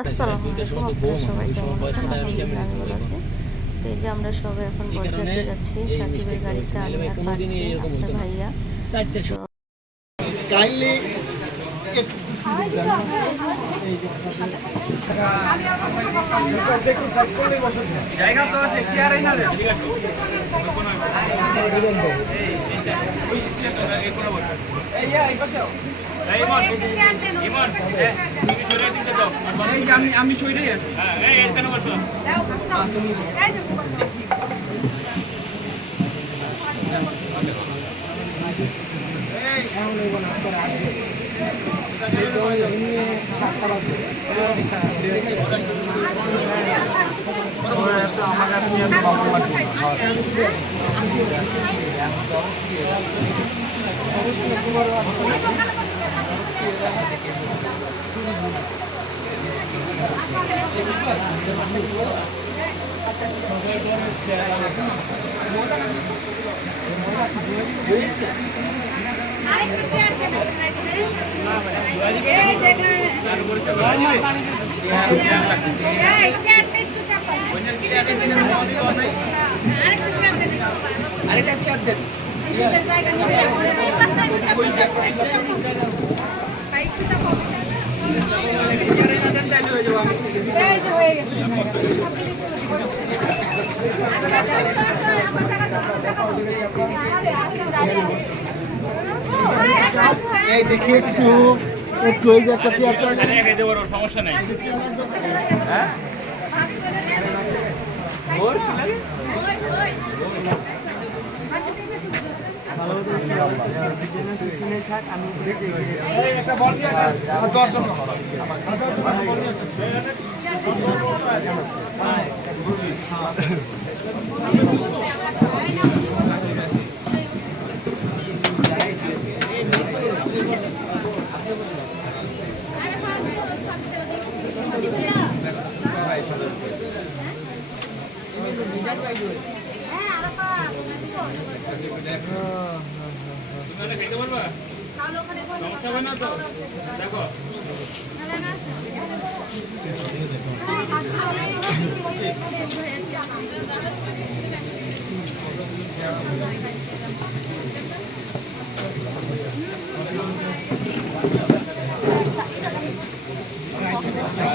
আসসালামু আলাইকুম। সবাই কেমন আছেন? আমি ভালো আছি তো এই যে আমরা সবাই এখন বরযাত্রী যাচ্ছি সাকিবের গাড়িতে আমি আর পাচ্ছি আপনার ভাইয়া। জায়গা তো আছে যে, এই পাশেও। এই যে আমি আমি সইটাই আছি আরেকটা চেয়ার দেন হয়ে যাব আমি এই দেখি একটু একটু কি লাগে একটা বল দিয়ে আসেন আর দশ জন খেতে পারবা সমস্যা হবে না তো দেখো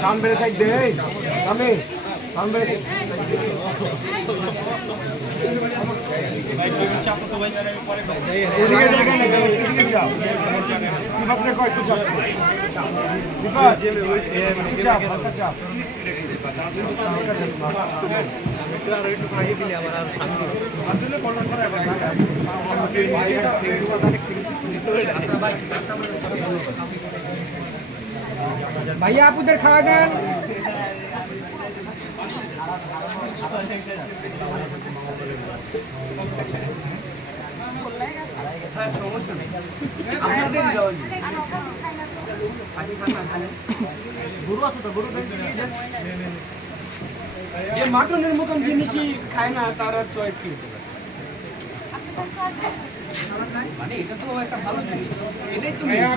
সামনে বেড়ে থাক দে সামনে সামনে বেড়ে ভাই তুমি চাপো তো যে মাটনের মতন জিনিসই খায় না, তার আর চয়েস কি মানে এটা তো একটা ভালো জিনিস এটাই তো main।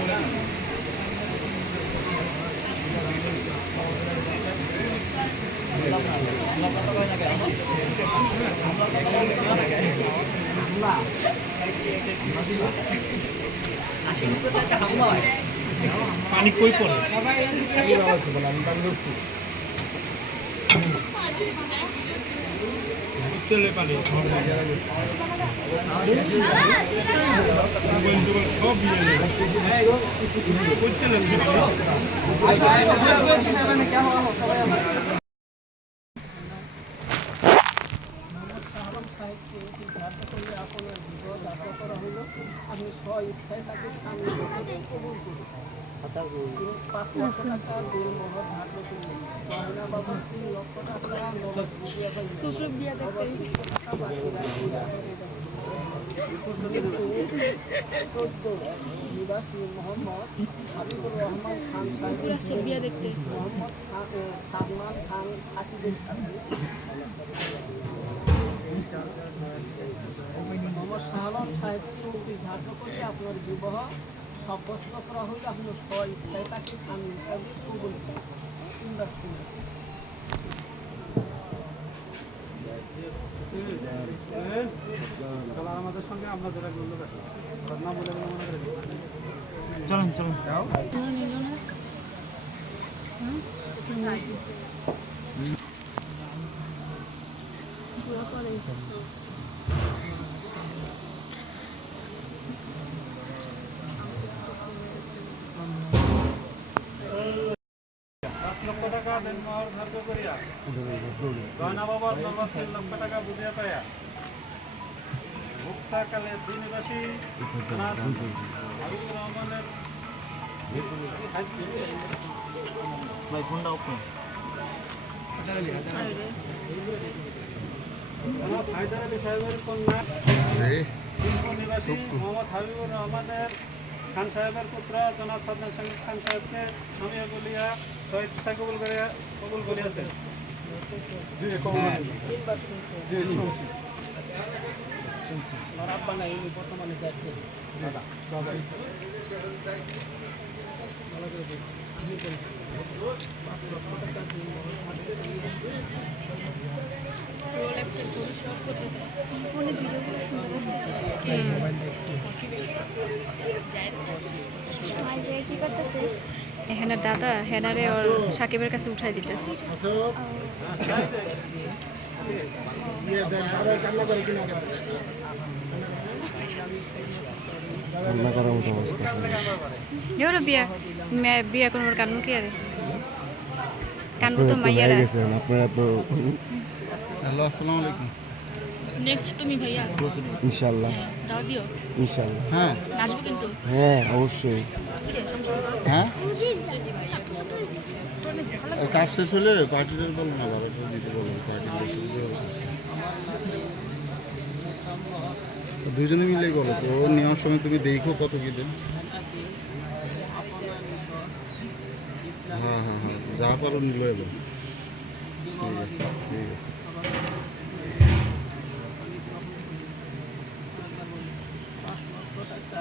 পানি কই পড়ে চলে পানি মোবাইল টোবাইল সব ইয়ে নেই সকলে আপনার বিপদ আশা করা হইল। আমি স্ব ইচ্ছায় তাকে সামনে কবুল করি। পাঁচ লক্ষ টাকা দেড় মহর ধার গহনা বাবা তিন লক্ষ টাকা নিবাসী খান সাহেব। মোহাম্মদ শাহরাম সাহেব চৌধুরী ধার্য করে আপনার বিবাহ সাব্যস্ত করা হলে আপনার স্ব ইচ্ছায় তাকে আমাদের সঙ্গে আমরা যারা গুলো চলুন। চলুন পাঁচ লক্ষ টাকা দেন মহর ধার্য গয়না বাবার লক্ষ টাকা বুঝিয়া পাইয়া ভুক্তাকালে দুই রহমানের ভাই ফোনটা অফ হায়দার আলী সাহেবের নিবাসী মোহাম্মদ হাবিবুর রহমানের খান সাহেবের পুত্র জনাব সাদ্দাম সাহেব খান সাহেবকে ইচ্ছা কবুল কবুল উনি বর্তমানে এখানে দাদা হেনারে ওর সাকিবের কাছে উঠাই দিতেছে। এবারে বিয়া বিয়া করবার কান্নু কি আরে? কান্নু তো মাইয়ারা। আপনারা তো হ্যালো আসসালামু আলাইকুম। নেক্সট তুমি ভাইয়া। ইনশাল্লাহ দাও দিও। ইনশাল্লাহ হ্যাঁ। নাচবো কিন্তু। হ্যাঁ অবশ্যই। হ্যাঁ? আর কাজ শেষ হলে পার্টিটার বলো না বারোটা দিতে বলো পার্টি শেষ হলে দুজনে মিলে বলো তো ও নেওয়ার সময় তুমি দেখো কত কি দেন হ্যাঁ হ্যাঁ হ্যাঁ যা পারো নিলো এলো ঠিক আছে ঠিক আছে।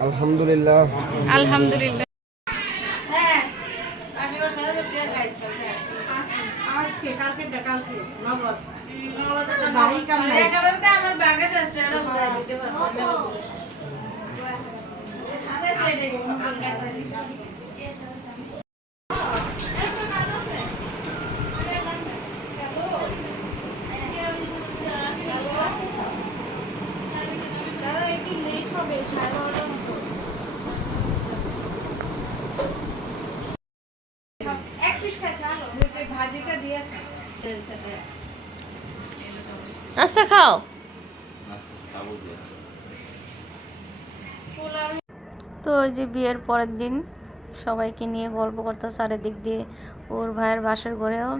আলহামদুলিল্লাহ আলহামদুলিল্লাহ নাস্তা খাও। তো ওই যে বিয়ের পরের দিন সবাইকে নিয়ে গল্প করতেছে, আর এদিক দিয়ে ওর ভাইয়ের বাসর ঘরেও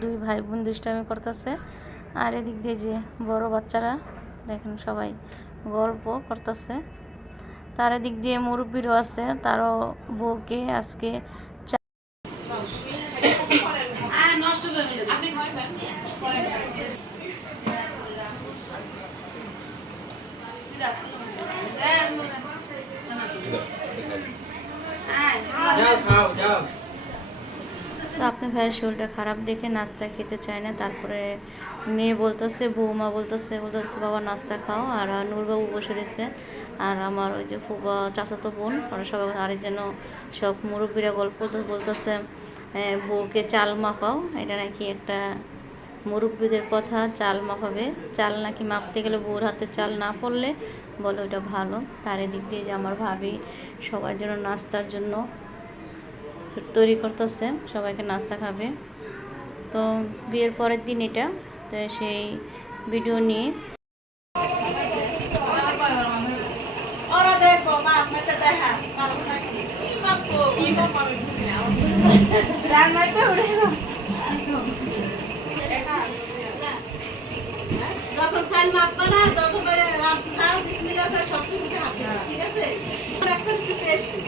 দুই ভাই বোন দুষ্টামি করতেছে, আর এদিক দিয়ে যে বড় বাচ্চারা, দেখেন সবাই গল্প করতেছে। তার এদিক দিয়ে মুরব্বীরও আছে, তারও বউকে আজকে তো আপনার ভাইয়ের শরীরটা খারাপ দেখে নাস্তা খেতে চায় না। তারপরে মেয়ে বলতেছে বৌমা বলতেছে বলতেছে, বাবা, নাস্তা খাও। আর নূরবাবু বসে রয়েছে। আর আমার ওই যে ফুবা চাচাতো বোন, ওরা সবাই আর যেন সব মুরব্বীরা গল্প বলতে বলতেছে বউকে চাল মাপাও। এটা নাকি একটা মুরব্বীদের কথা, চাল মাপাবে। চাল নাকি মাপতে গেলে বউর হাতে চাল না পড়লে বলে ওটা ভালো। তার এদিক দিয়ে যে আমার ভাবি সবার জন্য নাস্তার জন্য তৈরি করতেছে সবাইকে নাস্তা খাবে। তো বিয়ের পরের দিন এটা তো সেই ভিডিও নিয়ে। ওরা দেখো মা আপনাকে দেখা মানুষ নাকি কি মাপবো কি মাপবো যখন চাল মাপবা না তখন রাম বিসমিল্লাহ সব কিছুতে ঠিক আছে? এখন একটু?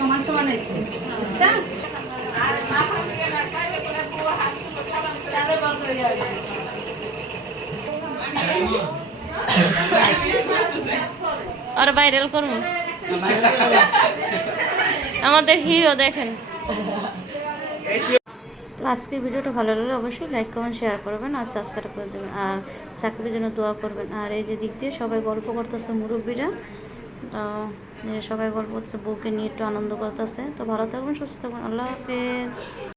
সমান সমান হয়েছে। বুঝছা আর ভাইরাল করব। আমাদের হিরো দেখেন। তো আজকের ভিডিওটা ভালো লাগলে অবশ্যই লাইক কমেন্ট শেয়ার করবেন আর সাবস্ক্রাইব করে দেবেন। আর চাকরির জন্য দোয়া করবেন। আর এই যে দিক দিয়ে সবাই গল্প করতেছে মুরব্বীরা তো সবাই গল্প হচ্ছে বউকে নিয়ে একটু আনন্দ করতেছে। তো ভালো থাকবেন সুস্থ থাকবেন আল্লাহ হাফেজ।